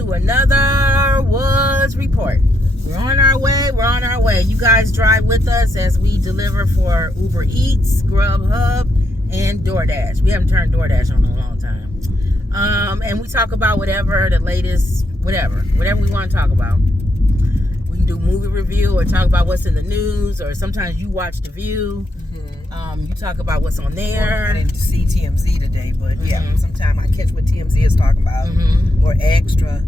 to another Was Report. We're on our way. You guys drive with us as we deliver for Uber Eats, Grubhub, and DoorDash. We haven't turned DoorDash on in a long time. And we talk about whatever, the latest, whatever we want to talk about. We can do movie review or talk about what's in the news, or sometimes you watch The View. You talk about what's on there. I didn't see TMZ today, but yeah, sometimes I catch what TMZ is talking about, or extra.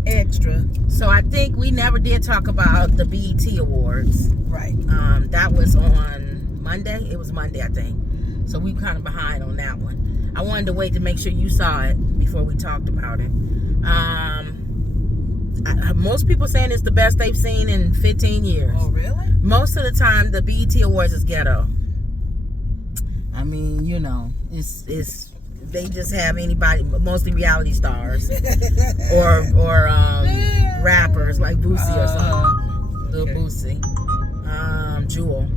So I think we never did talk about the BET Awards. Right. That was on Monday. It was Monday, I think. So we kind of behind on that one. I wanted to wait to make sure you saw it before we talked about it. Most people saying it's the best they've seen in 15 years. Oh, really? Most of the time, the BET Awards is ghetto. I mean, you know, it's they just have anybody, mostly reality stars or rappers like Boosie or something. Little Boosie, Jewel.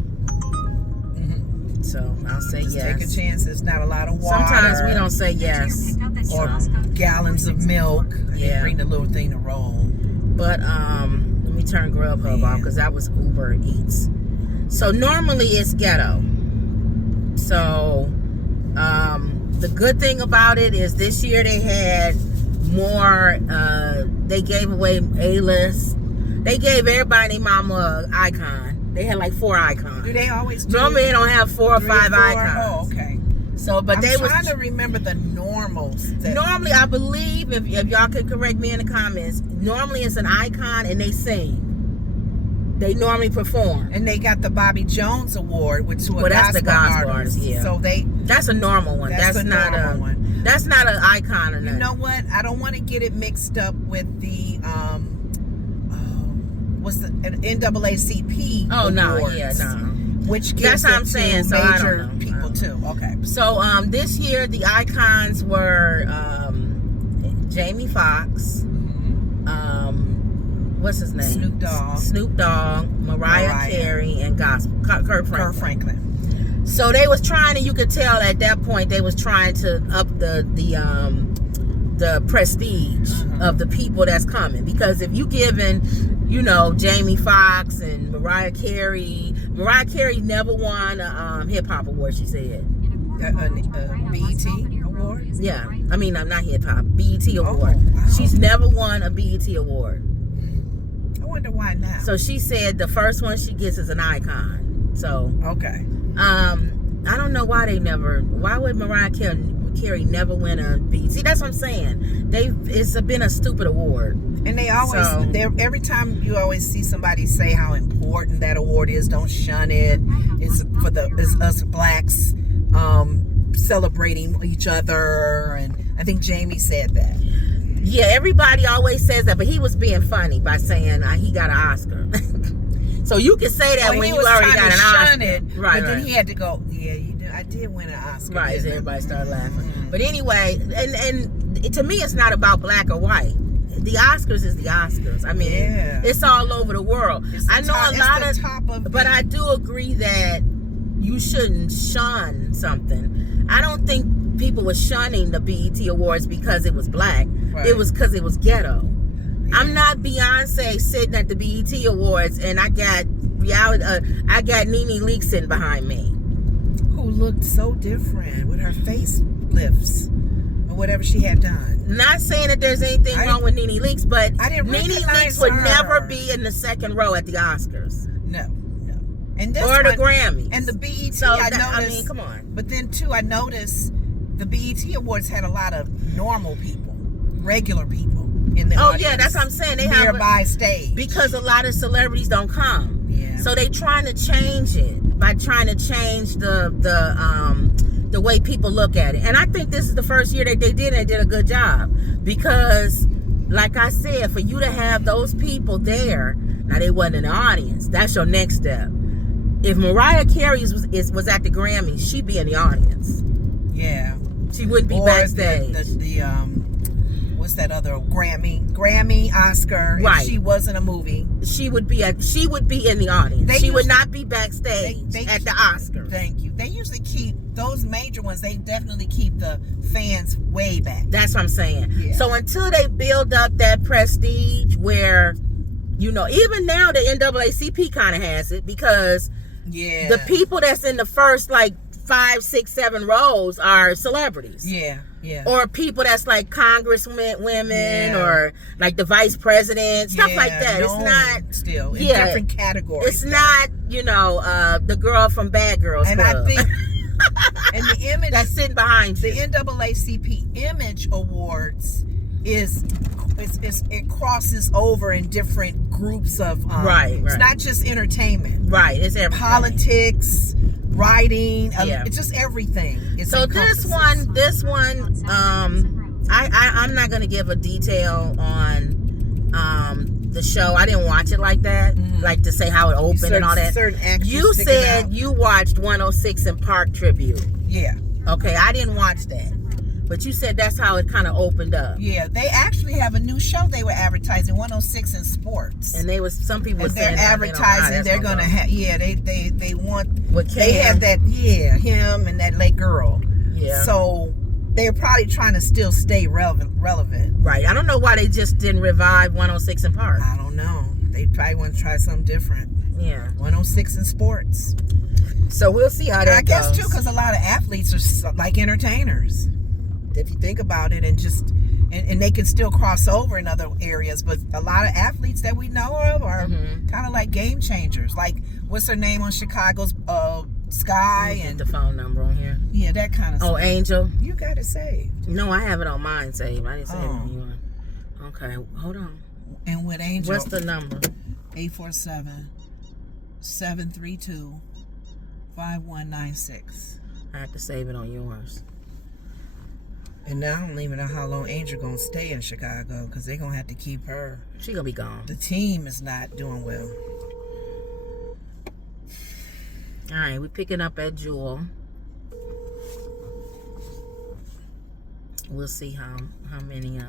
So I'll say just yes. Take a chance. There's not a lot of water. Sometimes we don't say yes. Or gallons of milk. Yeah. They bring the little thing to roll. But let me turn Grubhub off because that was Uber Eats. So normally it's ghetto. So the good thing about it is this year they had more. They gave away A-list. They gave everybody mama an icon. They had like 4 icons. Do they always do? Normally they don't have 4 or 5 icons. Oh, okay. So, but I'm trying to remember the normals. Normally, I believe, if y'all could correct me in the comments, normally it's an icon and they sing. They normally perform. And they got the Bobby Jones Award, which was that's the gospel artist. Yeah. So that's a normal one. That's not a one. That's not an icon or nothing. You know what? I don't want to get it mixed up with the what's the NAACP? Oh no, awards, yeah, no. Which gives that's what I'm saying. So major people too. Okay. So this year the icons were Jamie Foxx, what's his name? Snoop Dogg, Mariah Carey, and Kirk Franklin. So they was trying to, you could tell at that point they was trying to up the prestige of the people that's coming, because if you giving, you know, Jamie Foxx and Mariah Carey never won a hip hop award. She said a BET award. Yeah, I mean not hip hop, BET award. Wow. She's never won a BET award. I wonder why now. So she said the first one she gets is an icon. So okay. I don't know why why would Mariah Carey never win a BET? See, that's what I'm saying. It's been a stupid award. And they always, every time you always see somebody say how important that award is, don't shun it. It's us blacks celebrating each other, and I think Jamie said that. Yeah, everybody always says that, but he was being funny by saying he got an Oscar. So you can say that when you already got an Oscar. Right, but then he had to go, yeah, I did win an Oscar. Right, so everybody started laughing. But anyway, and to me, it's not about black or white. The Oscars is the Oscars. I mean, it's all over the world. I know a lot of, but I do agree that you shouldn't shun something. I don't think people were shunning the BET Awards because it was black. Right. It was because it was ghetto. Yeah. I'm not Beyonce sitting at the BET Awards and I got Nene Leakes sitting behind me, who looked so different with her face lifts or whatever she had done. Not saying that there's anything wrong with Nene Leakes, but Nene Leakes would never be in the second row at the Oscars. No. And this or the Grammy. And the BET, so I noticed. I mean, come on. But then too, I noticed the BET Awards had a lot of normal people, regular people in the audience. Yeah, that's what I'm saying. They nearby stage, because a lot of celebrities don't come. Yeah. So they trying to change it by trying to change the way people look at it. And I think this is the first year that they did it and did a good job, because like I said, for you to have those people there, now they wasn't in the audience. That's your next step. If Mariah Carey was at the Grammys, she'd be in the audience. Yeah. She wouldn't be backstage. what's that other Grammy, Oscar. Right. If she wasn't a movie, she would be in the audience. She would not be backstage at the Oscars. Thank you. They usually keep those major ones. They definitely keep the fans way back. That's what I'm saying. Yeah. So until they build up that prestige, where even now the NAACP kind of has it, because the people that's in the first like 5, 6, 7 rows are celebrities. Yeah. Or people that's like congresswomen, or like the vice president, stuff like that. It's not still in different categories. It's not, the girl from Bad Girls and Club. I think and the image that's sitting behind you. The NAACP Image Awards it crosses over in different groups of right. It's not just entertainment. Right. It's everything. Politics, writing, it's just everything. So this one, I'm not gonna give a detail on the show. I didn't watch it like that, like to say how it opened and all that. You said you watched 106 and Park tribute. Yeah. Okay, I didn't watch that. But you said that's how it kind of opened up. Yeah, they actually have a new show they were advertising, 106 in Sports. And some people were saying they're advertising. They're gonna have they want with Cam. They have that him and that late girl. Yeah. So they're probably trying to still stay relevant. Right. I don't know why they just didn't revive 106 in Park. I don't know. They probably want to try something different. Yeah. 106 in Sports. So we'll see how that goes. I guess too, because a lot of athletes are like entertainers. If you think about it, and they can still cross over in other areas, but a lot of athletes that we know of are kind of like game changers. Like, what's her name on Chicago's Sky? And the phone number on here. Yeah, that kind of stuff. Oh, Angel? You got it saved. No, I have it on mine saved. I didn't save it on yours. Okay, hold on. And with Angel, what's the number? 847-732-5196. I have to save it on yours. And now I don't even know how long Angel gonna stay in Chicago, because they're gonna have to keep her. She gonna be gone. The team is not doing well. All right, we're picking up at Jewel. We'll see how many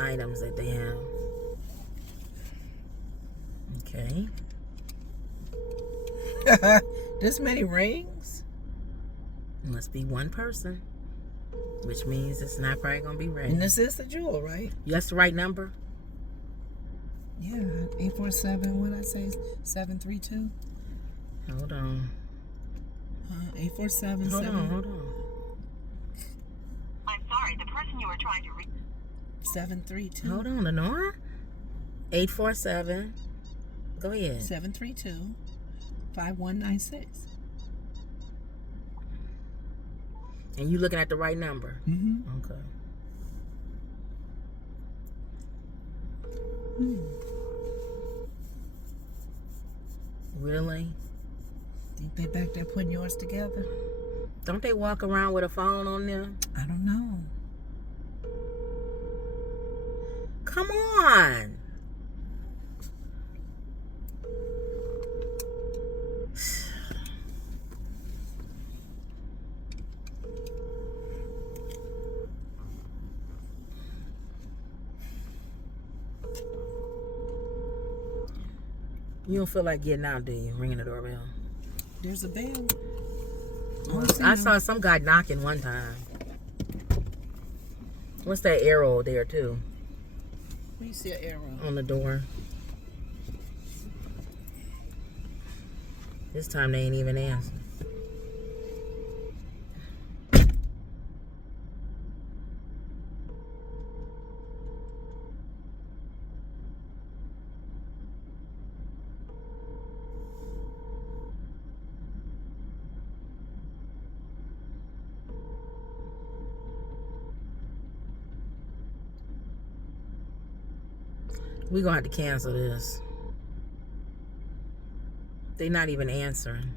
items that they have. Okay. This many rings? Must be one person. Which means it's not probably gonna be ready. And this is the Jewel, right? That's the right number? Yeah, 847, what did I say? 732? Hold on. 847. Hold on. I'm sorry, the person you were trying to reach. 732. Hold on, Lenora. 847. Go ahead. 732-5196. And you looking at the right number? Mm-hmm. Okay. Really? Think they back there putting yours together? Don't they walk around with a phone on them? I don't know. Come on. You don't feel like getting out, do you? Ringing the doorbell. There's a bell. I saw some guy knocking one time. What's that arrow there too? Where you see an arrow? On the door. This time they ain't even answer. We're gonna have to cancel this. They're not even answering.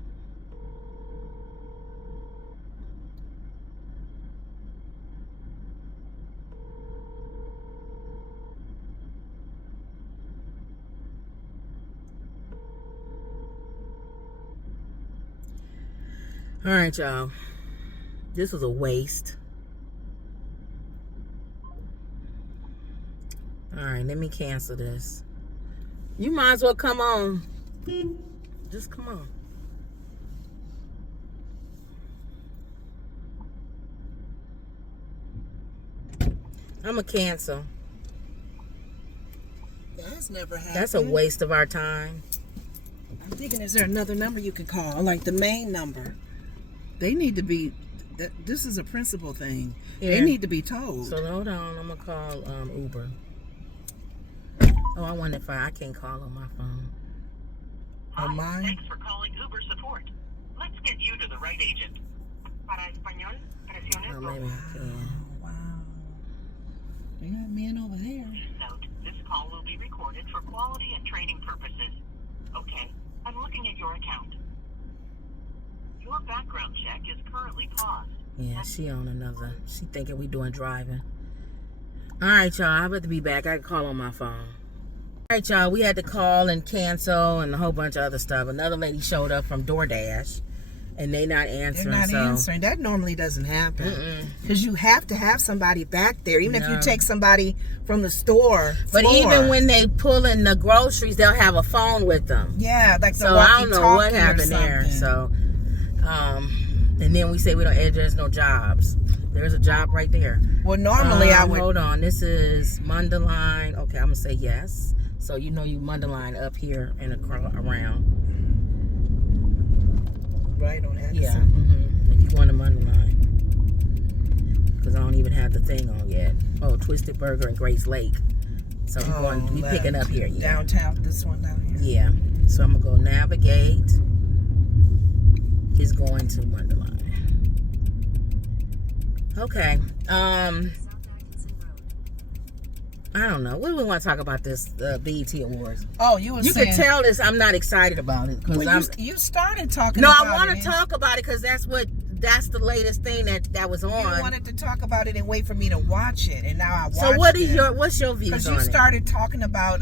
All right, y'all. This was a waste. All right, let me cancel this. You might as well come on. Just come on. I'm going to cancel. That's never happened. That's a waste of our time. I'm thinking, is there another number you could call? Like the main number. They need to be, this is a principal thing. Yeah. They need to be told. So hold on, I'm going to call Uber. Oh, I wonder if I can't call on my phone. On mine? Thanks for calling Uber support. Let's get you to the right agent. Para español, presione Oh, maybe I can. Wow. They got men over there. Note, this call will be recorded for quality and training purposes. Okay, I'm looking at your account. Your background check is currently paused. Yeah, she on another. She thinking we doing driving. All right, y'all. I about to be back. I can call on my phone. All right, y'all. We had to call and cancel and a whole bunch of other stuff. Another lady showed up from DoorDash, and they not answering. They're not answering. That normally doesn't happen because you have to have somebody back there, even if you take somebody from the store. But even when they pull in the groceries, they'll have a phone with them. Yeah, like the so I don't know what happened there. So, and then we say we don't address no jobs. There's a job right there. Well, normally I would. Hold on. This is Mundelein. Okay, I'm gonna say yes. So you know you Mundelein up here and around. Right on Edison. Yeah. If you want to Mundelein, because I don't even have the thing on yet. Oh, Twisted Burger and Grace Lake. So we picking up here. Yeah. Downtown. This one down here. Yeah. So I'm gonna go navigate. He's going to Mundelein. Okay. I don't know. What do we want to talk about this BET Awards? Oh, you can tell this. I'm not excited about it because you started talking. No, about I want to talk about it because that's the latest thing that was on. You wanted to talk about it and wait for me to watch it, and now I watched it. So what's your views on it? Because you started talking about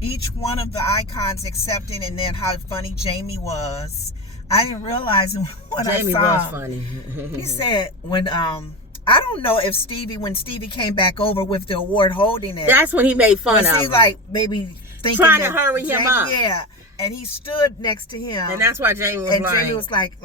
each one of the icons accepting, and then how funny Jamie was. I didn't realize when Jamie I saw was funny. He said when I don't know if when Stevie came back over with the award holding it. That's when he made fun of him. He like maybe thinking trying to hurry him up. Yeah, and he stood next to him, and that's why Jamie was and Jamie was like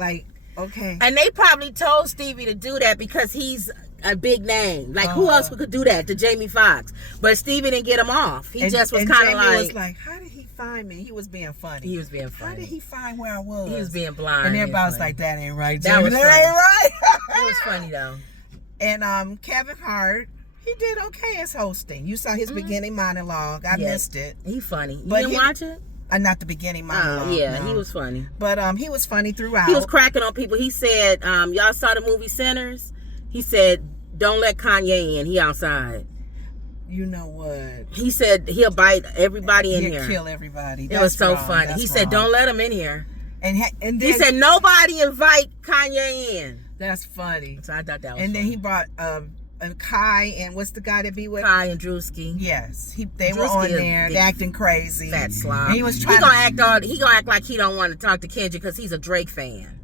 okay. And they probably told Stevie to do that because he's a big name. Like who else could do that to Jamie Foxx? But Stevie didn't get him off. He just was kind of like. Was like, how did he find me? He was being funny. He was being funny. How did he find where I was? He was being blind. And everybody was like, that ain't right. That was funny. That ain't right. It was funny though. And Kevin Hart, he did okay as hosting. You saw his beginning monologue. I missed it. He funny. You didn't watch it? Not the beginning monologue. Oh, yeah, no. He was funny. But he was funny throughout. He was cracking on people. He said, y'all saw the movie Sinners? He said, don't let Kanye in. He outside. You know what? He said he'll bite everybody in here. He'll kill everybody. It was so funny. He said, don't let him in here. And then, he said, nobody invite Kanye in. That's funny. So I thought that was And funny. then he brought Kai and what's the guy that be with? Kai and Drewski. Yes. They were on there. They acting crazy. Fat slob. And he was trying he gonna act like he don't want to talk to Kendrick because he's a Drake fan.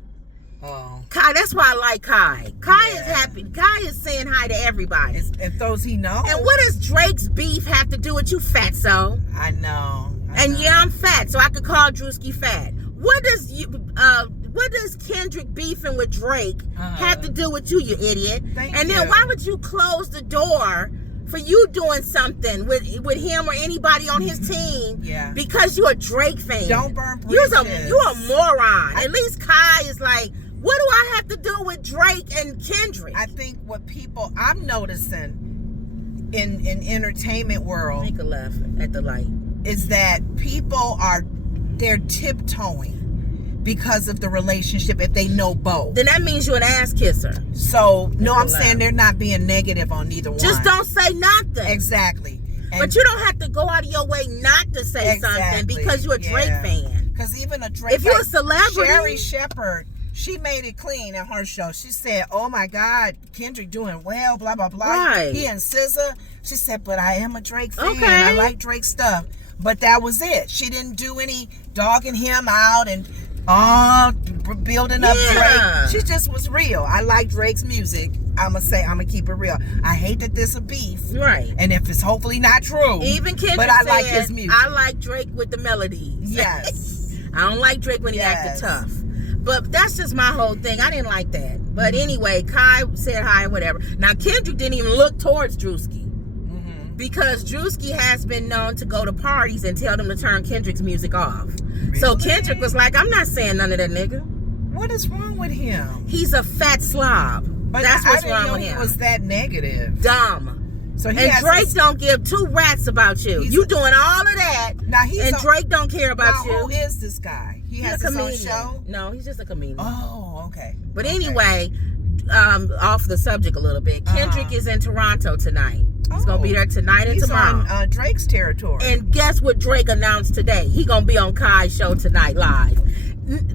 Oh. Kai, that's why I like Kai. Kai is happy. Kai is saying hi to everybody. And those he knows. And what does Drake's beef have to do with you, fatso? I know. Yeah, I'm fat, so I could call Drewski fat. What does Kendrick beefing with Drake have to do with you, you idiot? Then why would you close the door for you doing something with him or anybody on his team? Yeah. Because you're a Drake fan. Don't burn bridges. You're a moron. At least Kai is like, what do I have to do with Drake and Kendrick? I think what I'm noticing in entertainment world. Make a left at the light. Is that people they're tiptoeing because of the relationship if they know both. Then that means you're an ass kisser. So, I'm saying they're not being negative on neither one. Just don't say nothing. Exactly. But you don't have to go out of your way not to say something because you're a Drake fan. Because even a Drake if you're a celebrity. Sherry Shepherd, she made it clean in her show. She said, oh my God, Kendrick doing well, blah, blah, blah. Right. He and SZA. She said, but I am a Drake fan. Okay. I like Drake stuff. But that was it. She didn't do any dogging him out and building up Drake. She just was real. I like Drake's music. I'm gonna keep it real. I hate that this a beef, right? And if it's hopefully not true, even Kendrick but I said, like his music. I like Drake with the melodies. Yes, I don't like Drake when he acted tough. But that's just my whole thing. I didn't like that. But anyway, Kai said hi, whatever. Now Kendrick didn't even look towards Drewski. Because Drewski has been known to go to parties and tell them to turn Kendrick's music off. Really? So Kendrick was like, I'm not saying none of that, nigga. What is wrong with him? He's a fat slob. But that's what's wrong with him. He was that negative. Dumb. So and Drake don't give two rats about you. You doing all of that, and Drake don't care about you. Who is this guy? He has his own show? No, he's just a comedian. Oh, okay. But anyway, off the subject a little bit. Kendrick is in Toronto tonight. He's going to be there tonight and tomorrow. He's on Drake's territory. And guess what Drake announced today? He going to be on Kai's show tonight live.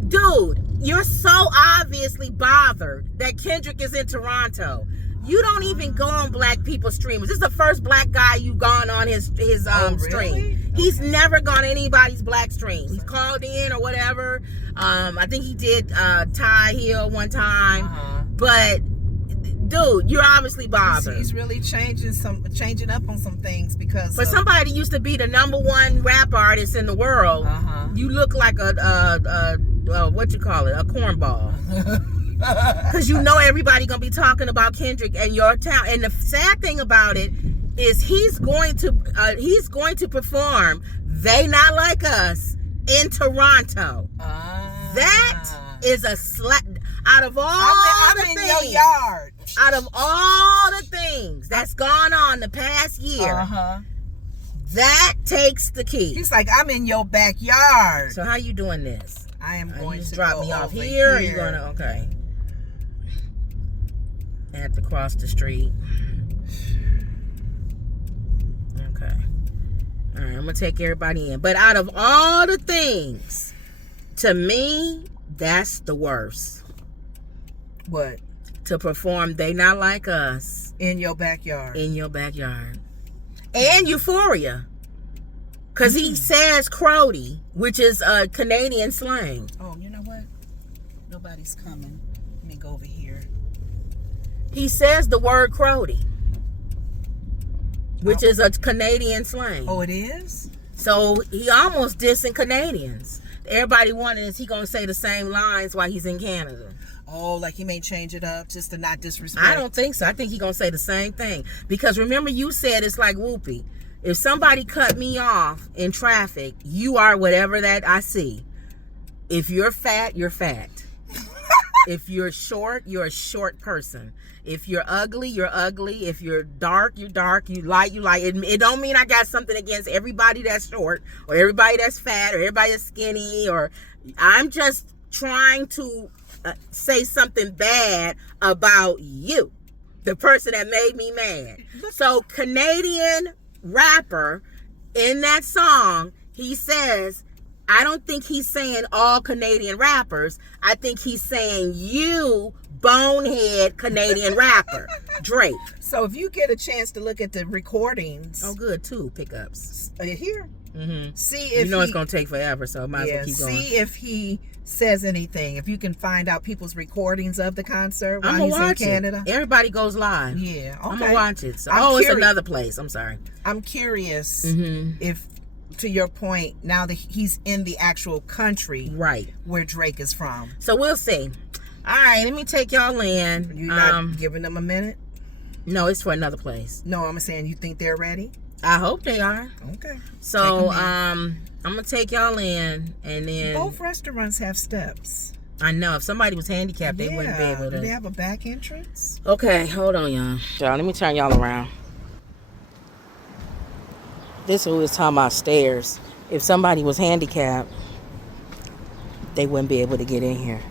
Dude, you're so obviously bothered that Kendrick is in Toronto. You don't even go on black people's streams. This is the first black guy you've gone on his stream. Really? He's never gone on anybody's black stream. He's called in or whatever. I think he did Ty Hill one time. But dude, you're obviously bothered. He's really changing up on some things because for somebody who used to be the #1 rap artist in the world, you look like a what you call it, a cornball. Because you know everybody gonna be talking about Kendrick and your town. And the sad thing about it is he's going to perform "They Not Like Us" in Toronto. That is a slap. Out of all the things, your yard. Out of all the things that's gone on the past year, that takes the key. He's like, I'm in your backyard. So how you doing this? I am going to drop me off here. Or are you gonna okay? I have to cross the street. Okay. All right, I'm gonna take everybody in. But out of all the things, to me, that's the worst. What? To perform "They Not Like Us" in your backyard. In your backyard. And Euphoria. Because he says crody, which is a Canadian slang. Oh, you know what? Nobody's coming. Let me go over here. He says the word crody, which is a Canadian slang. Oh, it is? So he almost dissing Canadians. Everybody wondering, is he going to say the same lines while he's in Canada? Oh, like he may change it up just to not disrespect? I don't think so. I think he's going to say the same thing. Because remember you said it's like Whoopi. If somebody cut me off in traffic, you are whatever that I see. If you're fat, you're fat. If you're short, you're a short person. If you're ugly, you're ugly. If you're dark, you're dark. You light, you light. It don't mean I got something against everybody that's short or everybody that's fat or everybody that's skinny. Or I'm just trying to say something bad about you, the person that made me mad. So Canadian rapper in that song, he says, I don't think he's saying all Canadian rappers. I think he's saying you, bonehead Canadian rapper, Drake. So if you get a chance to look at the recordings. Oh, good, too. Pickups. Here. Mm-hmm. See if it's going to take forever, so might as well keep going. See if he says anything. If you can find out people's recordings of the concert while he's in Canada. Everybody goes live. Yeah, okay. I'm going to watch it. So, it's another place. I'm sorry. I'm curious if, to your point, now that he's in the actual country where Drake is from. So we'll see. All right, let me take y'all in. You not giving them a minute? No, it's for another place. No, I'm saying you think they're ready? I hope they are. Okay. So I'm gonna take y'all in, and then both restaurants have steps. I know if somebody was handicapped, they wouldn't be able to. Do they have a back entrance? Okay, hold on, y'all. Let me turn y'all around. This is what we was talking about, stairs. If somebody was handicapped, they wouldn't be able to get in here.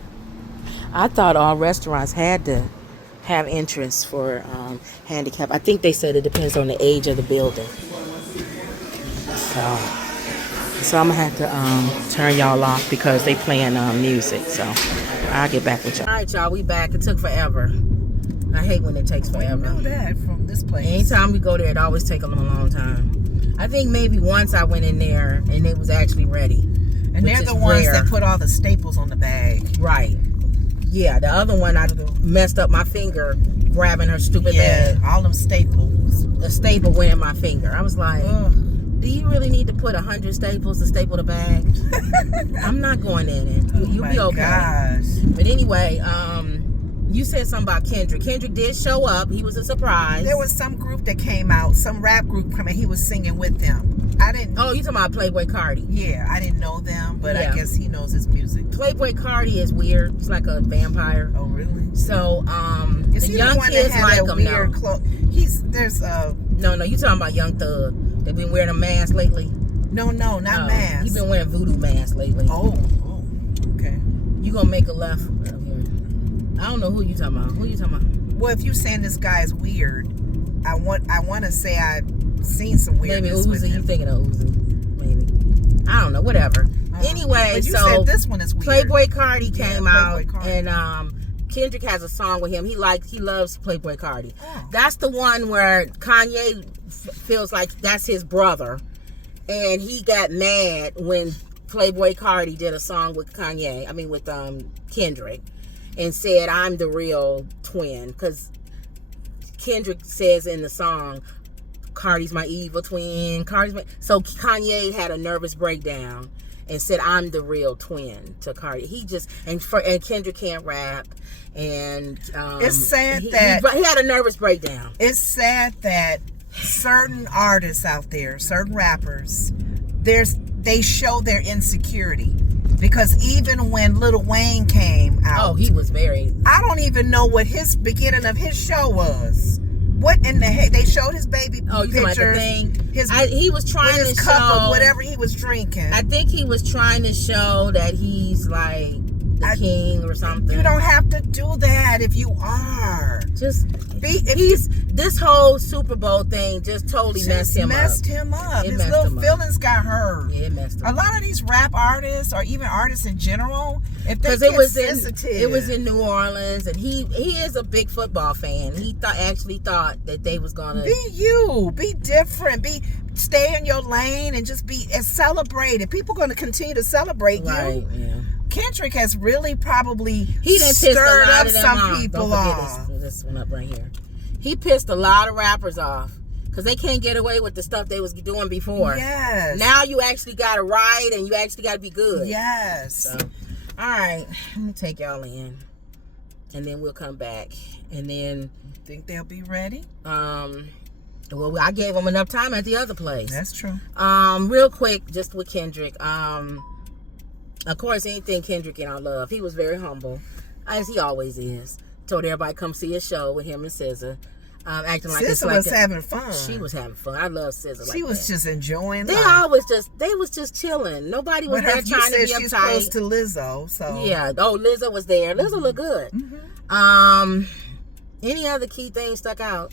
I thought all restaurants had to have entrance for handicap. I think they said it depends on the age of the building. So I'm gonna have to turn y'all off because they playing music. So I'll get back with y'all. All right, y'all, we back. It took forever. I hate when it takes forever. You know that from this place. Anytime we go there, it always takes them a long time. I think maybe once I went in there and it was actually ready. And they're the ones that put all the staples on the bag. Right. Yeah, the other one I messed up my finger grabbing her stupid bag. All them staples. The staple went in my finger. I was like, do you really need to put 100 staples to staple the bag? I'm not going in it. You'll be okay. Gosh. But anyway, you said something about Kendrick. Kendrick did show up. He was a surprise. There was some group that came out, some rap group coming. He was singing with them. I didn't. Oh, you talking about Playboy Cardi? Yeah, I didn't know them, but I guess he knows his music. Playboy Cardi is weird. It's like a vampire. Oh, really? So, is the he young the one kids that had like that him weird now. No, you talking about Young Thug? They've been wearing a mask lately. No, not mask. He's been wearing voodoo masks lately. Oh, okay. You gonna make a left up here? I don't know who you talking about. Who you talking about? Well, if you saying this guy is weird, I want to say I've seen some weirdness with him. You thinking of Uzi? Maybe. I don't know. Whatever. Anyway, but you said this one is weird. Playboy Cardi came out, Cardi. and Kendrick has a song with him. He loves Playboy Cardi. Oh. That's the one where Kanye feels like that's his brother, and he got mad when Playboy Cardi did a song with Kendrick, and said, "I'm the real twin," because Kendrick says in the song, "Cardi's my evil twin." So Kanye had a nervous breakdown and said, "I'm the real twin" to Cardi. And Kendrick can't rap, and it's sad he had a nervous breakdown. It's sad that certain artists out there, certain rappers, they show their insecurity. Because even when Lil Wayne came out, he was very. I don't even know what his beginning of his show was. What in the heck? They showed his baby pictures. Like the thing. He was trying to show cup of whatever he was drinking. I think he was trying to show that he's like the king or something. You don't have to do that if you are. Just this whole Super Bowl thing just totally messed him up. His little feelings got hurt. Yeah, it messed him up. A lot of these rap artists, or even artists in general, if they it was in New Orleans, and he is a big football fan. He actually thought that they was gonna be different, stay in your lane, and just be celebrated. People gonna continue to celebrate you. Yeah. Kendrick has really probably stirred up some people off. This one up right here. He pissed a lot of rappers off because they can't get away with the stuff they was doing before. Yes. Now you actually got to ride, and you actually got to be good. Yes. So, all right, let me take y'all in, and then we'll come back, and then. Think they'll be ready? Well, I gave them enough time at the other place. That's true. Real quick, just with Kendrick. Of course, anything Kendrick and I love. He was very humble, as he always is. Told everybody come see his show with him and SZA. Acting like SZA was having fun. She was having fun. I love SZA. She was just enjoying life. They was just chilling. Nobody was there trying to be uptight. She's close to Lizzo, so yeah. Oh, Lizzo was there. Lizzo looked good. Mm-hmm. Any other key things stuck out?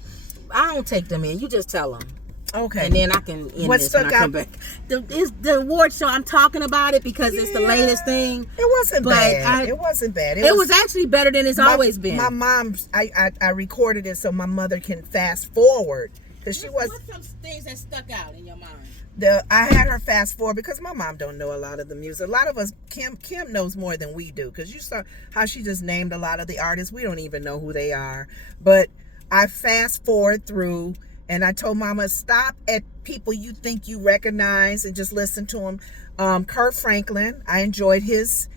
I don't take them in. You just tell them. Okay. And then I can end this when I come back. The award show, I'm talking about it because it's the latest thing. It wasn't bad. It wasn't bad. It was actually better than it's always been. My mom, I recorded it so my mother can fast forward. What's some things that stuck out in your mind? I had her fast forward because my mom don't know a lot of the music. A lot of us, Kim knows more than we do, because you saw how she just named a lot of the artists. We don't even know who they are. But I fast forward through, and I told Mama, stop at people you think you recognize and just listen to them. Kirk Franklin, I enjoyed his.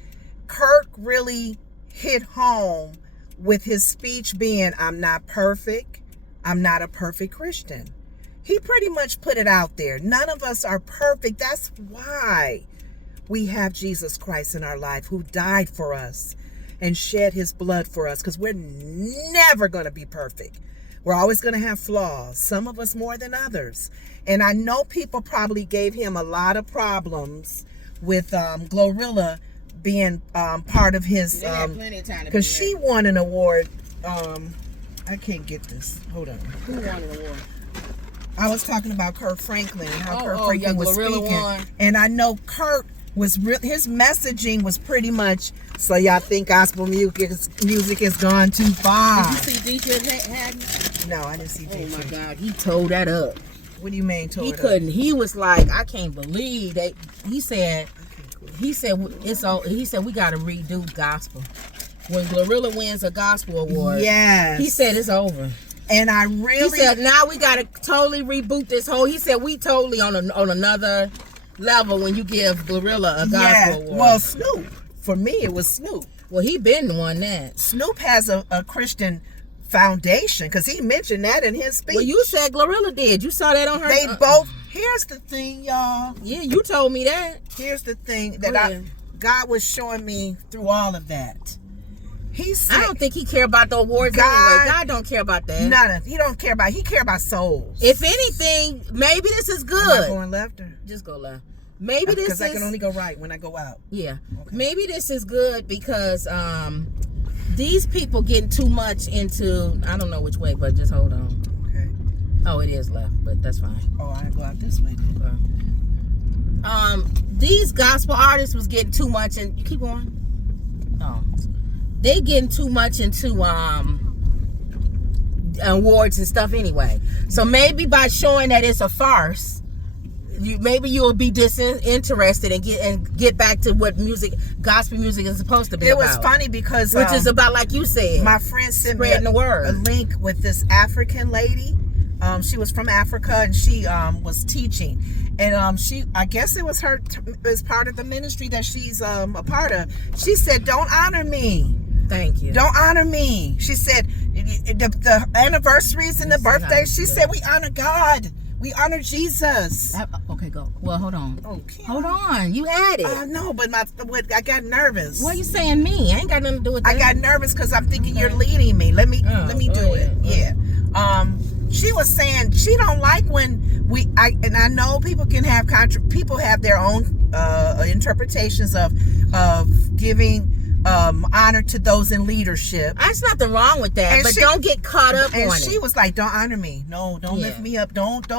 Kirk really hit home with his speech being, I'm not perfect. I'm not a perfect Christian. He pretty much put it out there. None of us are perfect. That's why we have Jesus Christ in our life, who died for us and shed his blood for us, because we're never going to be perfect. We're always going to have flaws, some of us more than others. And I know people probably gave him a lot of problems with Glorilla being part of his, because she won an award. I can't get this. Hold on. Who won an award? I was talking about Kirk Franklin and how Kirk Franklin was speaking. Won. And I know Kirk was his messaging was pretty much, so y'all think gospel music has gone too far. Did you see DJ Haddon? No, I didn't see DJ. Oh my God, he tore that up. What do you mean tore it up? He couldn't. He was like, I can't believe that. He said we got to redo gospel. when Glorilla wins a gospel award, yes, he said it's over. And I He really said now we gotta totally reboot this whole. He said we totally on another level when you give Glorilla a gospel award. Well, Snoop. For me, it was Snoop. Well, he been won that. Snoop has a Christian foundation because he mentioned that in his speech. Well, you said Glorilla did. You saw that on her. They both. Here's the thing, y'all. Yeah, you told me that. Here's the thing that God was showing me through all of that. He said, I don't think he care about the awards anyway. God don't care about that. None. He don't care about. He care about souls. If anything, maybe this is good. Am I going left or just go left? Maybe this is because I can only go right when I go out. Yeah. Okay. Maybe this is good because these people getting too much into. I don't know which way, but just hold on. Okay. Oh, it is left, but that's fine. Oh, I go out this way then. These gospel artists was getting too much, and you keep going. Oh, they getting too much into awards and stuff anyway. So maybe by showing that it's a farce, maybe you'll be disinterested and get back to what gospel music is supposed to be. It was funny because which is about, like you said, my friend sent me spreading the word. A link with this African lady. She was from Africa and she was teaching, and I guess it was her as part of the ministry that she's a part of. She said, "Don't honor me." Thank you. Don't honor me. She said the anniversaries and the birthdays. She said we honor God. We honor Jesus. Okay, go. Well, hold on. Oh, hold on. You had it. I know, but I got nervous. What are you saying me? I ain't got nothing to do with that. I got nervous because I'm thinking you're leading me. Let me do it. Yeah. She was saying she don't like when I know people can have people have their own interpretations of giving honor to those in leadership. There's nothing wrong with that, but don't get caught up on it. And she was like, "Don't honor me. No, don't lift me up. Don't." I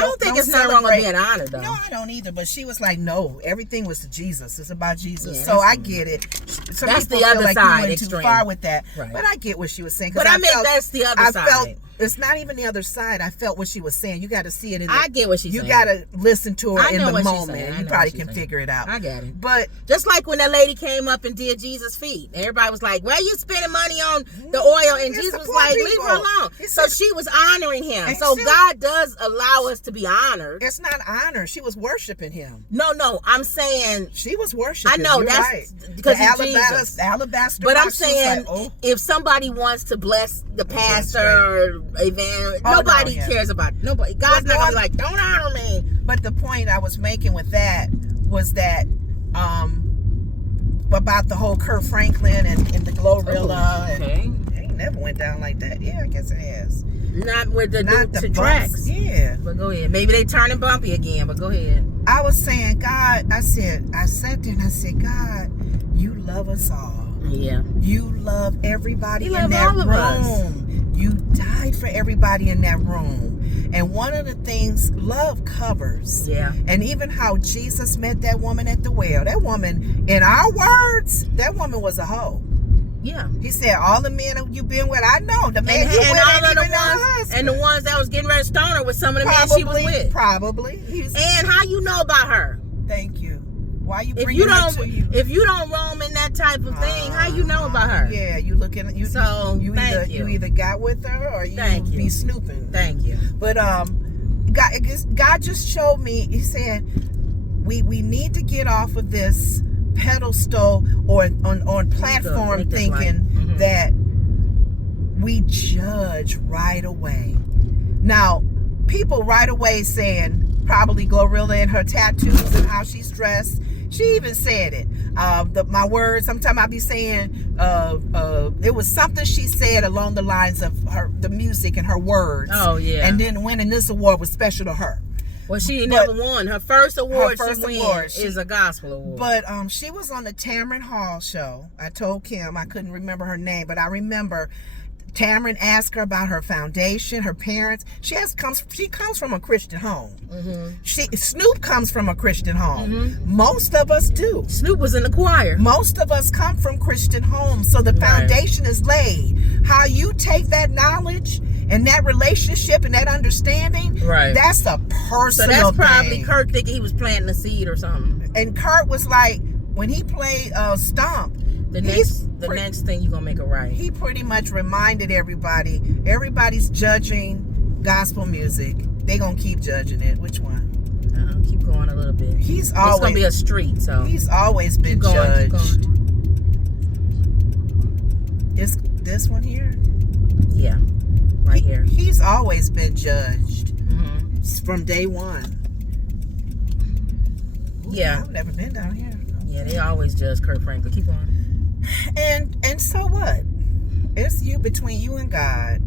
don't think it's nothing wrong with being honored, though. No, I don't either. But she was like, "No, everything was to Jesus. It's about Jesus." Yeah, so I get it. Some that's people the other feel like side. You went extreme. too far with that, right. But I get what she was saying. But that's the other side. I felt it's not even the other side. I felt what she was saying. You got to see it. I get what she's saying. You got to listen to her in the moment. You probably can saying. figure it out. I get it. But just like when that lady came up and did Jesus' feet, everybody was like, "Why are you spending money on the oil?" And Jesus was like, "Leave her alone." So she was honoring him. So God does allow us to be honored. It's not honor. She was worshiping him. No, I'm saying she was worshiping. I know You're that's right. because the alabaster. But I'm saying, if somebody wants to bless the pastor or evangelist, nobody cares about it. Nobody. God's not gonna be like, "Don't honor me." But the point I was making with that was that about the whole Kirk Franklin and the Glorilla. Okay. It never went down like that. Yeah, I guess it has. Not with the tracks. Yeah. But go ahead. Maybe they turning bumpy again, but go ahead. I was saying, God, I sat there and I said, God, you love us all. Yeah. You love everybody in that room. You died for everybody in that room. And one of the things love covers. Yeah. And even how Jesus met that woman at the well. That woman, in our words, that woman was a hoe. Yeah. He said, all the men you've been with, I know. The man you and all of the ones, and the ones that was getting ready to stone her with some of the men she was with. Probably. And how you know about her? Thank you. Why you bringing her to you? If you don't roam in that type of thing, how you know about her? Yeah, you looking at you. So you either got with her or you be snooping. Thank you. But God just showed me. He said we need to get off of this pedestal or on platform thinking that we judge right away. Now, people right away saying probably Glorilla and her tattoos and how she's dressed. She even said it. My words, sometimes I'll be saying, it was something she said along the lines of the music and her words. Oh, yeah. And then winning this award was special to her. Well, she never won. Her first award is a gospel award. But she was on the Tamron Hall show. I told Kim, I couldn't remember her name, but I remember Tamron asked her about her foundation, her parents. She comes from a Christian home. Mm-hmm. Snoop comes from a Christian home. Mm-hmm. Most of us do. Snoop was in the choir. Most of us come from Christian homes, so the foundation is laid. How you take that knowledge and that relationship and that understanding, that's a personal thing. So that's probably Kurt thinking he was planting a seed or something. And Kurt was like, when he played Stomp, The next thing you're gonna make a right. He pretty much reminded everybody. Everybody's judging gospel music. They gonna keep judging it. Which one? Keep going a little bit. It's gonna be a street, so he's always been judged. Is this one here? Yeah, right here. He's always been judged from day one. Ooh, yeah, I've never been down here. Yeah, they always judge Kirk Franklin. Keep going. And so what? It's between you and God.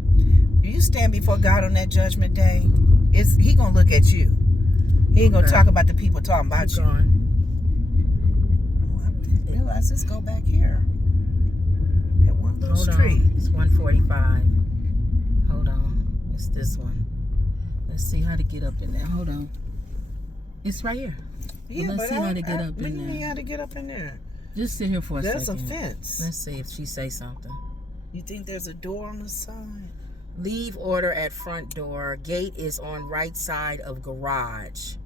You stand before God on that judgment day. He gonna look at you. He ain't gonna talk about the people talking about you. Going. Oh, I didn't realize this go back here. That one little street. It's 145. Hold on. It's this one. Let's see how to get up in there. Hold on. It's right here. Yeah, let's see how to get up in there. What do you mean how to get up in there? Just sit here for a second. There's a fence. Let's see if she say something. You think there's a door on the side? Leave order at front door. Gate is on right side of garage.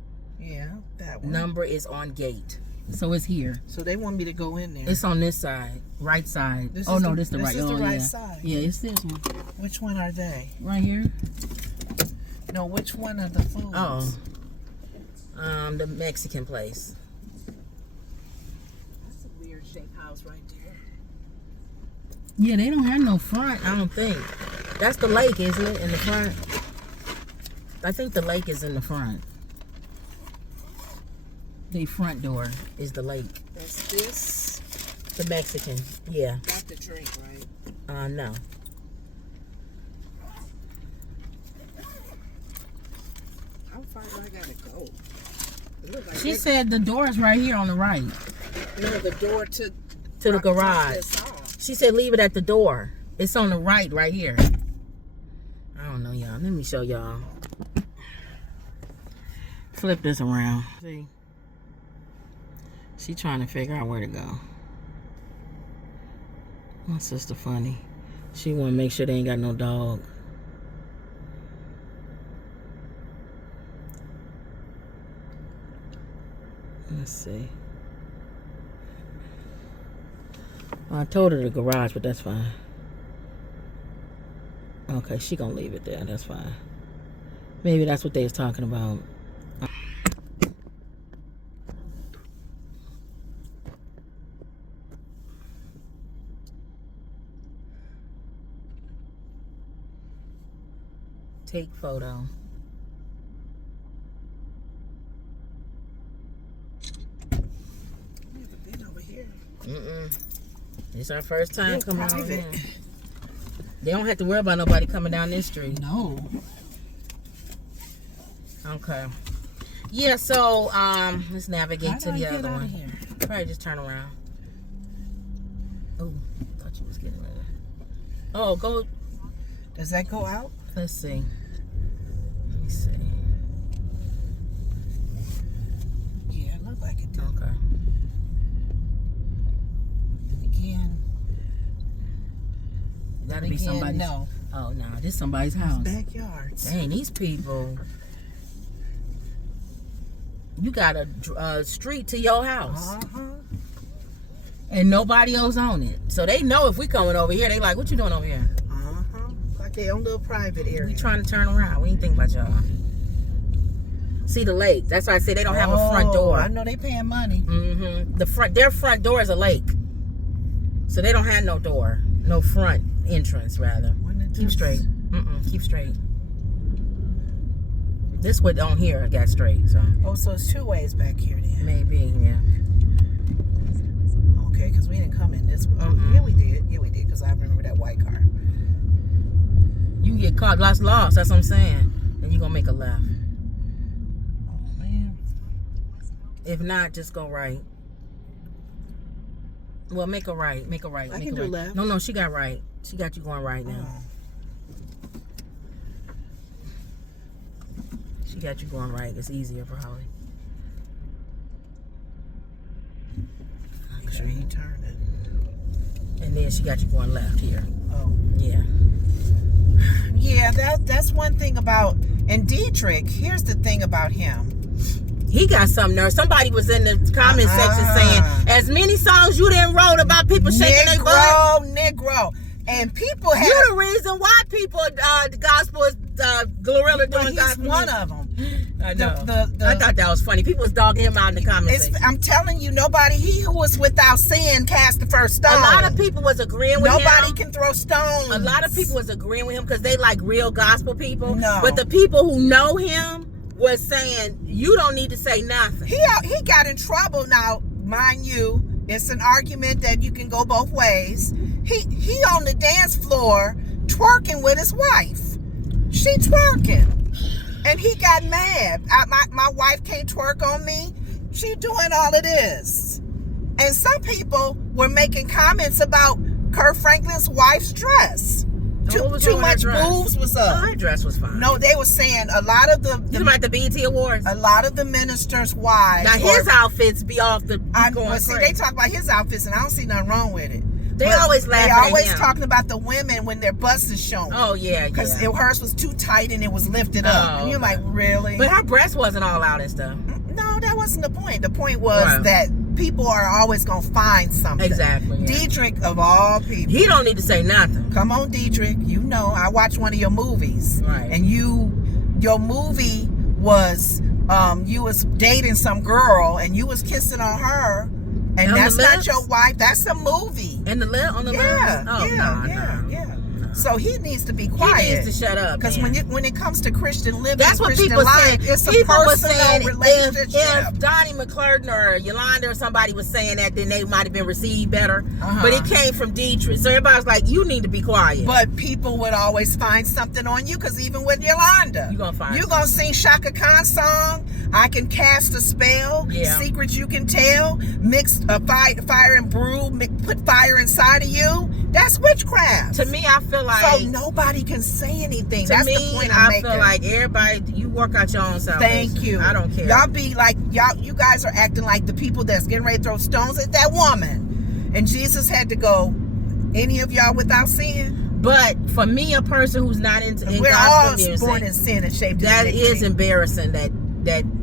Yeah, that one. Number is on gate. So it's here. So they want me to go in there. It's on this side. Right side. This is the right. This is the right side. Yeah, it's this one. Which one are they? Right here. No, which one are the foods? Oh. The Mexican place. That's a weird shaped house right there. Yeah, they don't have no front, I don't think. That's the lake, isn't it? In the front? I think the lake is in the front. The front door is the lake. That's this? The Mexican, yeah. Got the drink, right? No. How far do I gotta go? Like she said the door is right here on the right. No, the door to the garage. She said leave it at the door. It's on the right here. I don't know, y'all. Let me show y'all. Flip this around. See? She trying to figure out where to go. My sister funny. She want to make sure they ain't got no dog. Let's see. Well, I told her the garage, but that's fine. Okay, she gonna leave it there. That's fine. Maybe that's what they was talking about. Take photo. Never been over here. It's our first time coming out here. Private. They don't have to worry about nobody coming down this street. No. Okay. Yeah, so let's navigate to the other one. Here? Probably just turn around. Oh, thought you was getting ready. Oh, go. Does that go out? Let's see. Let me see. Yeah, it looked like it did. Okay. And again. That'll be somebody's. No. Oh no, this is somebody's house. Backyards. Dang, these people. You got a street to your house. And nobody else on it. So they know if we coming over here, they like, what you doing over here? Like their own little private area. We trying to turn around. We ain't think about y'all. See the lake. That's why I say they don't have a front door. I know they paying money. Their front door is a lake. So they don't have no door. No front entrance, rather. Keep straight. Keep straight. This one on here got straight, so. Oh, so it's two ways back here then. Maybe, yeah. Okay, because we didn't come in this way. Yeah, we did. Yeah, we did, because I remember that white car. You can get caught, lost. That's what I'm saying. Then you're going to make a left. Oh, man. If not, just go right. Well, make a right. Make a right. I make can a do right. left. No, she got right. She got you going right now. She got you going right. It's easier probably. Make sure you turn it. And then she got you going left here. Oh. Yeah. Yeah, that's one thing about, and Dietrich, here's the thing about him. He got some nerve. Somebody was in the comment section saying, as many songs you didn't wrote about people shaking their butt. Negro. And people have... You the reason why people, the gospel is Glorilla doing gospel. He's one of them. I know. I thought that was funny. People was dogging him out in the comments. I'm telling you, he who was without sin cast the first stone. A lot of people was agreeing with him. Nobody can throw stones. A lot of people was agreeing with him because they like real gospel people. No. But the people who know him was saying, you don't need to say nothing. He got in trouble. Now, mind you, it's an argument that you can go both ways. He on the dance floor twerking with his wife. She twerking. And he got mad. My wife can't twerk on me. She doing all of this. And some people were making comments about Kirk Franklin's wife's dress. Too much boobs was up. Her dress was fine. No, they were saying a lot of the about the BET Awards. A lot of the ministers' wives. Now his outfits be off the. They talk about his outfits, and I don't see nothing wrong with it. They always laugh. They always talking about the women when their busts is showing. Oh yeah, because hers was too tight and it was lifted up. And you're like, really? But her breast wasn't all out and stuff. No, that wasn't the point. The point was that people are always gonna find something. Exactly. Yeah. Dietrich of all people. He don't need to say nothing. Come on, Dietrich. You know, I watched one of your movies, right? And your movie was you was dating some girl and you was kissing on her. And that's not your wife. That's a movie. And on the lips? Oh, yeah. So he needs to be quiet. He needs to shut up. Because when it comes to Christian living, that's what people life, it's a personal relationship. If Donnie McClurkin or Yolanda or somebody was saying that, then they might have been received better. But it came from Dietrich. So everybody's like, you need to be quiet. But people would always find something on you, because even with Yolanda, you're going to sing Shaka Khan's song, I Can Cast a Spell, Secrets You Can Tell, mix fire and brew, put fire inside of you. That's witchcraft. To me, I feel like... So nobody can say anything. That's the point I'm making. I feel like everybody, you work out your own salvation. Thank you. I don't care. Y'all be like, you guys are acting like the people that's getting ready to throw stones at that woman. And Jesus had to go, any of y'all without sin? But for me, a person who's not into we're all born in sin and shaped in iniquity. That is embarrassing that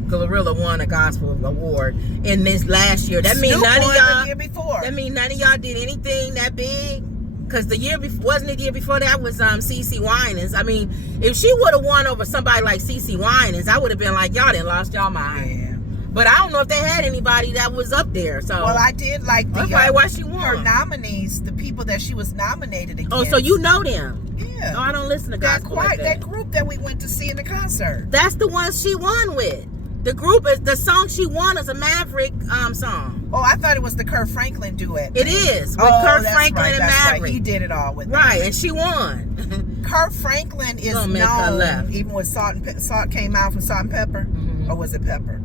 Glorilla won a gospel award in this last year. That means none of y'all. The year before. That means none of y'all did anything that big. Because the year before, wasn't it the year before that was CeCe Winans? I mean, if she would have won over somebody like CeCe Winans, I would have been like, y'all done lost y'all mind. Yeah. But I don't know if they had anybody that was up there. So well, I did like that's probably why she won. Her nominees, the people that she was nominated against. Oh, so you know them? Yeah. No, I don't listen to gospel like that. That group that we went to see in the concert. That's the one she won with. The group is the song she won is a Maverick song. Oh, I thought it was the Kirk Franklin duet. It is with Kirk Franklin and Maverick. Right. He did it all with right, and she won. Kirk Franklin is known even when Salt came out from Salt and Pepper, or was it Pepper?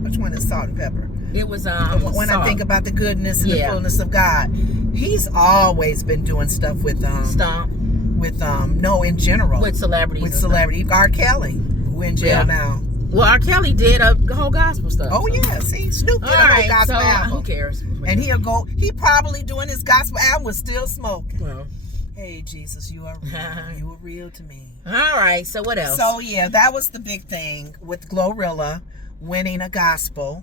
Which one is Salt and Pepper? It was when Salt. I think about the goodness and the fullness of God. He's always been doing stuff with Stomp. With in general with celebrities. With celebrity R. Kelly, who in jail now. Well, R. Kelly did a whole gospel stuff. Oh, yeah. See, Snoop did a whole gospel album. Who cares? And he probably doing his gospel album was still smoking. Well, hey, Jesus, you are real. You are real to me. All right. So what else? So, yeah, that was the big thing with Glorilla winning a gospel.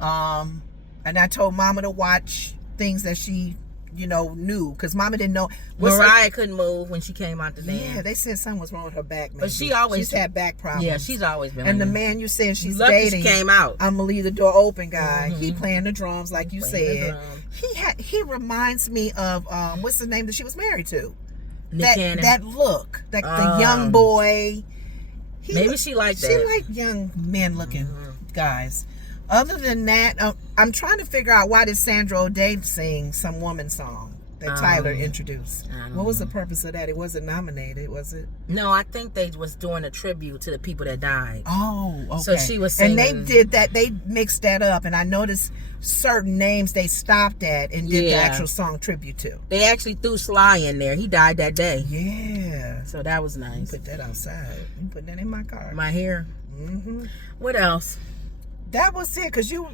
And I told Mama to watch things that she... knew, because Mama didn't know. Mariah couldn't move when she came out the dance. Yeah, they said something was wrong with her back, man. But she's had back problems. Yeah, she's always been. And the man you said she's dating, she came out. I'm gonna leave the door open, guy. He playing the drums like you said. He reminds me of what's the name that she was married to? Nick Cannon. That look, the young boy. Maybe she liked that. She liked young men looking guys. Other than that, I'm trying to figure out why did Sandra O'Day sing some woman song that Tyler introduced. What was the purpose of that? It wasn't nominated, was it? No, I think they was doing a tribute to the people that died. Oh, okay. So she was singing. And they did that. They mixed that up, and I noticed certain names they stopped at and did the actual song tribute to. They actually threw Sly in there. He died that day. Yeah. So that was nice. You put that outside. You put that in my car. My hair. Mm-hmm. What else? That was it, because you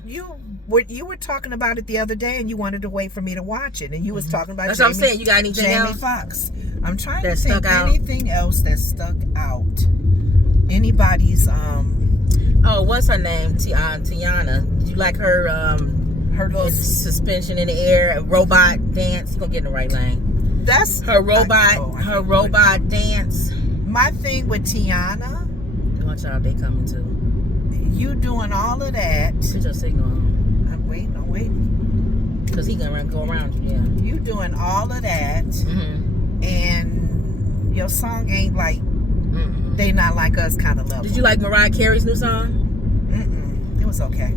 were talking about it the other day, and you wanted to wait for me to watch it, and you was talking about that's what I'm saying. You got anything else? Jamie Foxx. I'm trying to think anything else that stuck out. Anybody's Oh, what's her name? Tiana. Did you like her? Her little suspension in the air, robot dance. Gonna get in the right lane. That's her robot. Her robot dance. My thing with Tiana. Watch out, they coming too. You doing all of that? Put your signal on. I'm waiting. Cause he gonna go around you. Yeah. You doing all of that, and your song ain't like they not like us kind of level. Did you like Mariah Carey's new song? It was okay.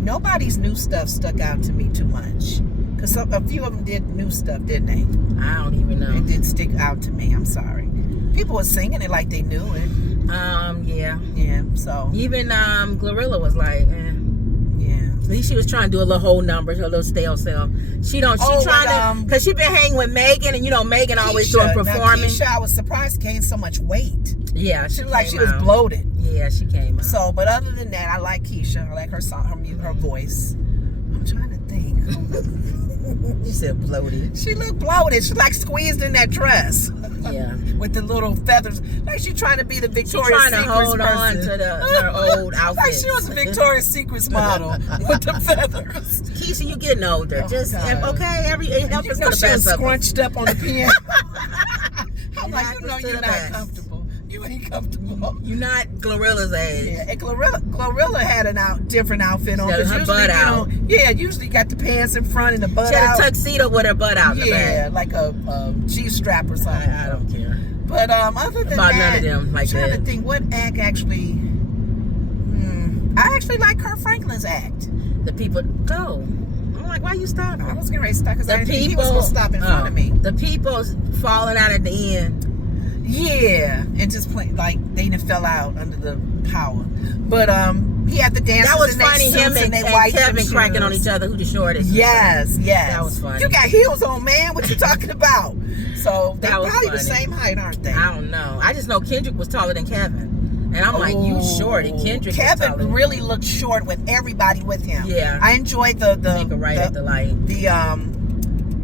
Nobody's new stuff stuck out to me too much. Because a few of them did new stuff, didn't they? I don't even know. It didn't stick out to me. I'm sorry. People were singing it like they knew it. Yeah. Yeah, so. Even Glorilla was like, Yeah. At least she was trying to do a little whole number, her little stale self. She trying to, because she been hanging with Megan, and you know Megan always doing performing. Keisha, I was surprised gained so much weight. Yeah, she looked like she was bloated. Yeah, she came out. So, but other than that, I like Keisha. I like her song, her voice. I'm trying to think. She said bloated. She looked bloated. She like squeezed in that dress. Yeah. With the little feathers. Like she trying to be the Victoria's Secret person. Hold on to her old outfit. Like she was a Victoria's Secret model with the feathers. Keisha, you getting older. It helps us she was scrunched up on the piano. I'm like, you're not comfortable. You ain't comfortable. You're not Glorilla's age. Yeah, and Glorilla had a different outfit on. Her butt out. Usually got the pants in front and the butt out. She had a tuxedo with her butt out in the back. Yeah, like a G-strap or something. I don't care. But other than that, none of them like I'm trying that. to think what act actually. I actually like Kurt Franklin's act. The people go. I'm like, why you stopping? I was getting ready to stop because I didn't think he was supposed to stop in front of me. The people's falling out at the end. Yeah, and just playing like they done fell out under the power. But he had the dancers. That was in funny. Him and Kevin cracking on each other. Who the shortest? Yes. That was funny. You got heels on, man. What you talking about? So they're probably funny. the same height, aren't they? I don't know. I just know Kendrick was taller than Kevin, and I'm like, you short, and Kendrick. Kevin really looked short with everybody with him. Yeah, I enjoyed the at the light.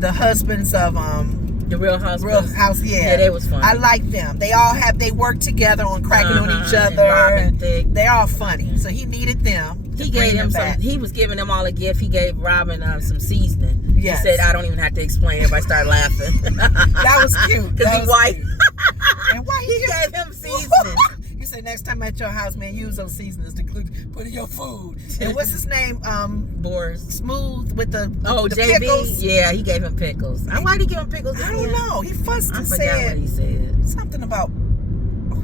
The husbands of The Real Housewives. Real House, yeah, they was funny. I like them. They work together on cracking on each other. And they're all funny. So he needed them. He gave him some. He was giving them all a gift. He gave Robin some seasoning. Yes. He said, "I don't even have to explain." Everybody started laughing. That was cute. Because he's white. And why he gave him seasoning? He said, "Next time at your house, man, use those seasonings to put in your food." And what's his name? Boris. Smooth with the JB. Pickles. Yeah, he gave him pickles. Why did he give him pickles? I don't know. He fussed and said. I forgot what he said. Something about.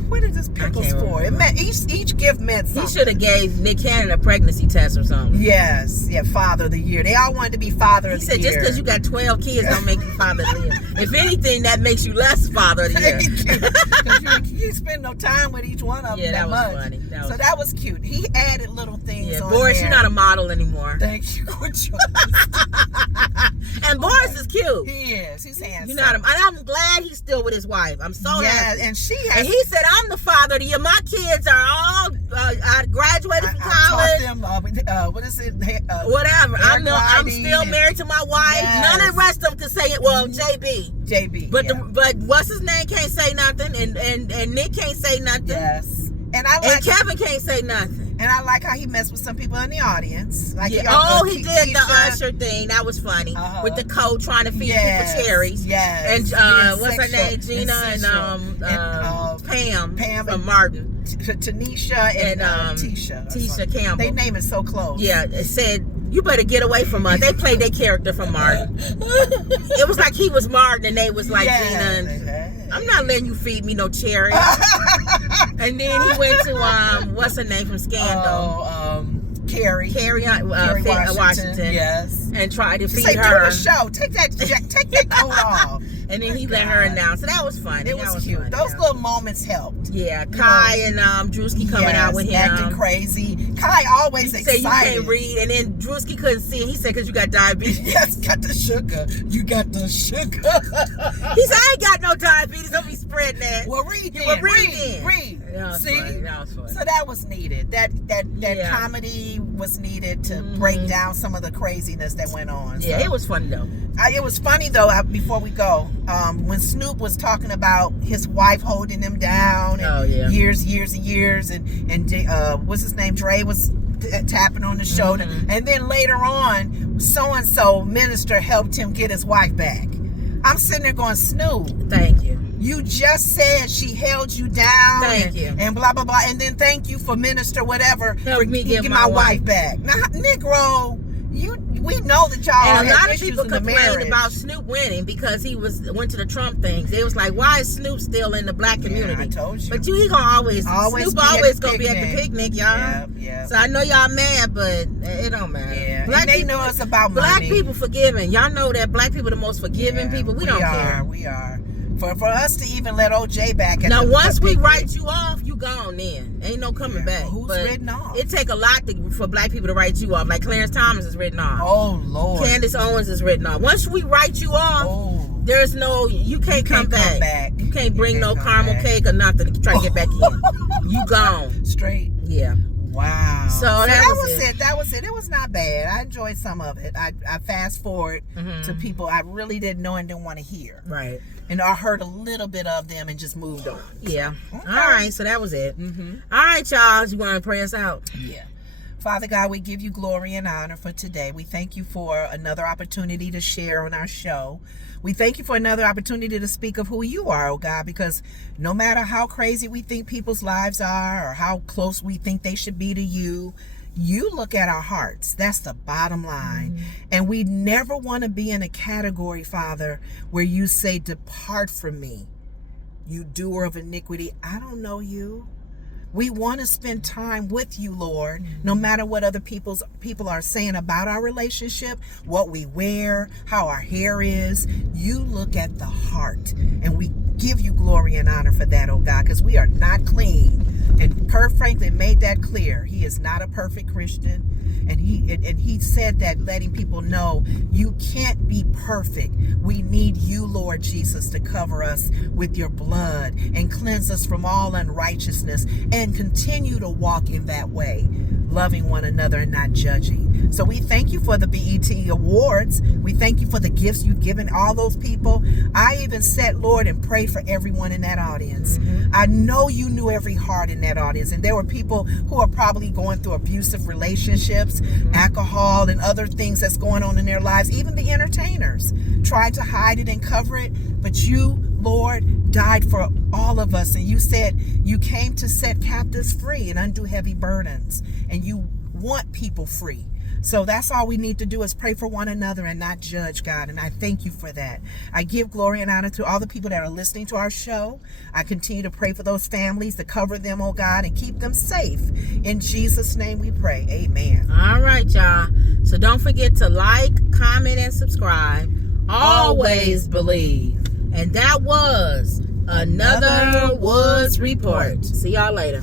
What is this pickles for? It meant each gift meant something. He should have gave Nick Cannon a pregnancy test or something. Yes, yeah, Father of the Year. They all wanted to be Father of the Year. He said just because you got 12 kids don't make you Father of the Year. If anything, that makes you less Father of the Year. Because you spend no time with each one of them. Yeah, that was much. funny. That was cute. He added little things. On Boris, there. you're not a model anymore. Thank you. Good choice. And Boris is cute. He is. He's handsome. And I'm glad he's still with his wife. I'm so happy. And she has. And he said, "I'm the Father of the Year. My kids are all I graduated from college. I taught them. What is it? Whatever. I'm still married to my wife. Yes. None of the rest of them can say it. Well, JB. But what's his name can't say nothing, and Nick can't say nothing. Yes. And Kevin can't say nothing. And I like how he messed with some people in the audience. Like he did Keisha. the Usher thing. That was funny. With the coat trying to feed people cherries. Yes. And what's her name? Gina and Pam from Martin. Tanisha and Tisha Campbell. They name it so close. Yeah. It said, "You better get away from us." They played their character from Martin. It was like he was Martin and they was like Gina and I'm not letting you feed me no cherries. And then he went to what's her name from Scandal? Carrie Washington. Yes. And tried to feed her. her. Do a show. Take that coat off. And then he let her announce. So that was funny. It was cute. Funny. Those little moments helped. Yeah. Kai and Drewski coming out with him. Acting crazy. Kai always excited. He said you can't read. And then Drewski couldn't see. He said because you got diabetes. Yes, got the sugar. You got the sugar. He said I ain't got no diabetes. Don't be spreading that. Well, read then. Well, read then. Read. That was See? funny. That was funny. So that was needed. That comedy was needed to break down some of the craziness that went on. Yeah, so. it was funny though. It was funny though. Before we go, when Snoop was talking about his wife holding him down, and years and years, and what's his name? Dre was tapping on the shoulder, and then later on, so and so minister helped him get his wife back. I'm sitting there going, Snoop, thank you. You just said she held you down. Thank you. And blah, blah, blah. And then thank you for minister whatever. Help me get my wife back. Now, Negro, we know that y'all and a lot of issues people in the complained marriage. about Snoop winning because he went to the Trump things. They was like, why is Snoop still in the black community? I told you. But he gonna always Snoop always gonna be at the picnic, y'all. Yeah. So I know y'all mad, but it don't matter. Yeah. Black and they know it's about money. Black people forgiving. Y'all know that black people are the most forgiving people. We don't care. We are. For us to even let OJ back at now, the once we picnic, write you off, you gone then. Ain't no coming back. Who's but written off? It take a lot for black people to write you off. Like Clarence Thomas is written off. Oh, Lord. Candace Owens is written off. Once we write you off, there's no, you can't come back. You can't bring no caramel cake or nothing to try to get back in. You gone. Straight. Yeah. Wow. So that was it. That was it. It was not bad. I enjoyed some of it. I fast forward to people I really didn't know and didn't want to hear. Right. And I heard a little bit of them and just moved on. Yeah. Okay. All right. So that was it. All right, y'all. You want to pray us out? Yeah. Father God, we give you glory and honor for today. We thank you for another opportunity to share on our show. We thank you for another opportunity to speak of who you are, oh God, because no matter how crazy we think people's lives are or how close we think they should be to you, you look at our hearts. That's the bottom line. And we never want to be in a category, Father, where you say, depart from me, you doer of iniquity. I don't know you. We want to spend time with you, Lord, no matter what other people are saying about our relationship, what we wear, how our hair is. You look at the heart, and we give you glory and honor for that, oh God, because we are not clean. And Kirk Franklin made that clear. He is not a perfect Christian. And he said that, letting people know you can't be perfect. We need you, Lord Jesus, to cover us with your blood and cleanse us from all unrighteousness and continue to walk in that way, loving one another and not judging. So we thank you for the BET Awards. We thank you for the gifts you've given all those people. I even said, Lord, and prayed for everyone in that audience. I know you knew every heart in that audience. And there were people who are probably going through abusive relationships, alcohol, and other things that's going on in their lives. Even the entertainers tried to hide it and cover it. But you, Lord, died for all of us. And you said you came to set captives free and undo heavy burdens. And you want people free. So that's all we need to do is pray for one another and not judge, God. And I thank you for that. I give glory and honor to all the people that are listening to our show. I continue to pray for those families, to cover them, oh God, and keep them safe. In Jesus' name we pray. Amen. All right, y'all. So don't forget to like, comment, and subscribe. Always believe. And that was another Woods Report. See y'all later.